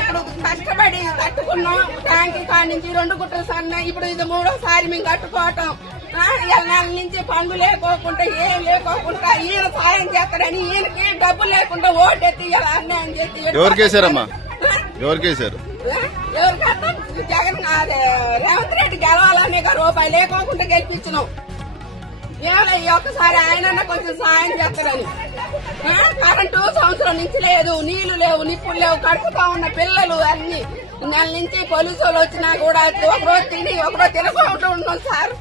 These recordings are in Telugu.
ఇప్పుడు కష్టపడి కట్టుకున్నాం. ట్యాంక్ కాడి నుంచి 2 గుట్టలు సన్న ఇప్పుడు ఇది 3వ సారి మేము కట్టుకోవటం. నెల నుంచి పనులు లేకోకుండా ఏం లేకోకుండా ఈయన సాయం చేస్తారని ఈయనకి డబ్బులు లేకుండా ఓటెత్తి అన్యాయం చేసి ఎవరికేసారమ్మా? ఎవరికేసారు? ఎవరికన్నా జగన్ రేవంత్ రెడ్డి గెలవాలనే రూపాయి లేకోకుండా గెలిపించినాం. ఏమో ఒక్కసారి ఆయన కొంచెం సాయం చేస్తారని. కరెంటు సంవత్సరం నుంచి లేదు, నీళ్లు లేవు, నిప్పులు లేవు, కడుపుతా ఉన్న పిల్లలు అన్ని. నెల నుంచి పోలీసు వాళ్ళు వచ్చినా కూడా ఒకరోజు తిని ఒకరోజు తినకుండా ఉన్నాం సార్.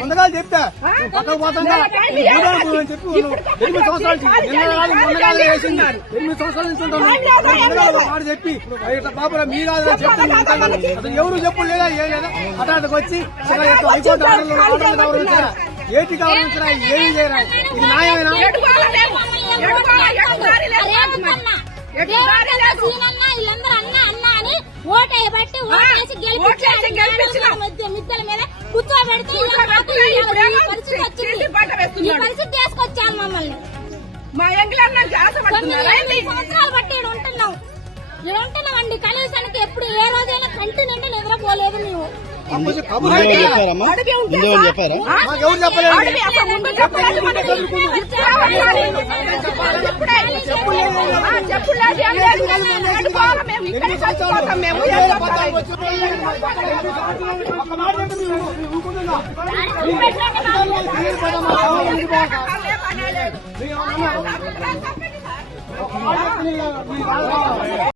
ముందుగా చెప్తా పక్కకు పోతుందా అని చెప్పి 8 సంవత్సరాల నుంచి వేసింది. 8 సంవత్సరాల నుంచి ఉంటాను మాట చెప్పి బాబురా మీ కాదు చెప్తాను. అసలు ఎవరు చెప్పు లేదా ఏం లేదా హఠాత్తుకు వచ్చి హైకోర్టు ఆర్డర్లు గౌరవించరా, ఏటి గౌరవించరా, ఏమి చేయరా? ఇది న్యాయమేనా? ఓటేయబట్టి ఓటేసి గెలిపించిన మిద్దల మీద కూర్చోబెడితే ఈ పరిస్థితి తీసుకొచ్చాను మమ్మల్ని. మా ఎంగిలన్నా 9 సంవత్సరాలు బట్టి ఉంటున్నాం అండి. కనీసానికి ఎప్పుడు ఏ రోజైనా కంటి నిండి నిద్రపోలేదు మేము. చెప్పారమ్మా? ముందేమని చెప్పారా? ఎవరు చెప్పలేదు.